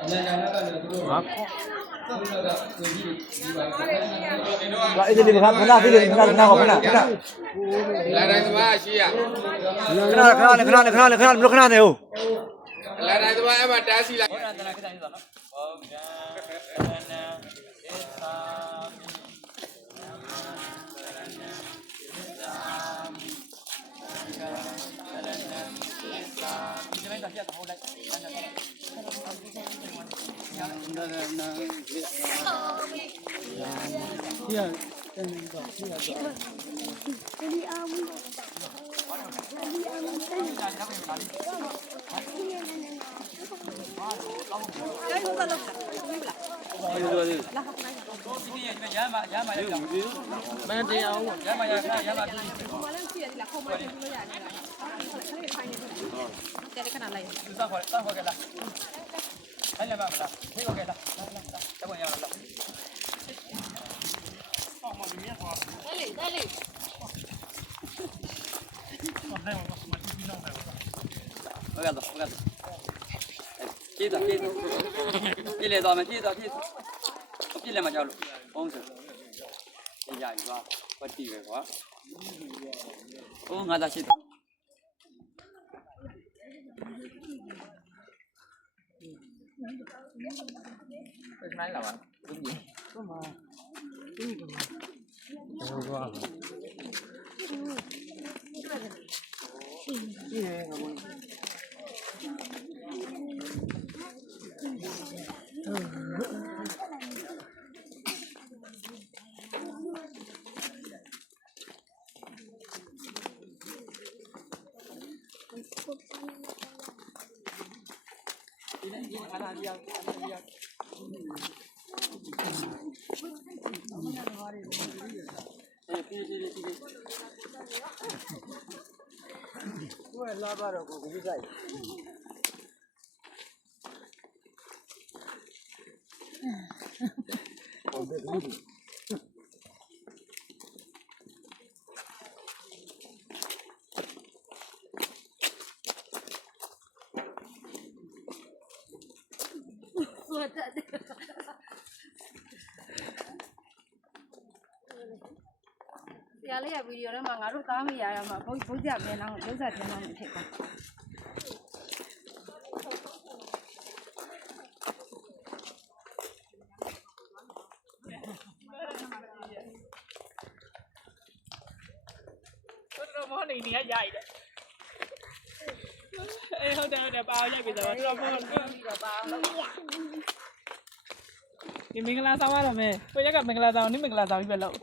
ไอ้เรื่องนี้ครับขนาดที่เรื่องขนาดของขนาดลายได้ตัวชี้อ่ะขนาดลูกขนาดเนี่ยโอ้ลายได้ตัวไอ้มาตาสีลาย接着，一来咱们接着，一来嘛叫红色，人家有个我地位个，我在接着。这哪里了？中间。干嘛？中间干嘛？我忘了。我拉把着我给在。说的。ရလေးရဗီဒီယိုထဲမှာငါတို့သားမိရရမှာဘုတ်ကြမဲနောင်းဘုတ်ဆက်ပြန်နောင်းနေဖြစ်သွားတို့မောနေနေရိုက်တယ်အေးဟုတ်တယ်ပါရိုက်ပြီတော့တို့မောပြီးတော့ပါဒီမင်္ဂလာဆောင်ရတော့မယ်ကိုရက်ကမင်္ဂလာဆောင်နိမင်္ဂလာဆောင်ပြီပဲလို့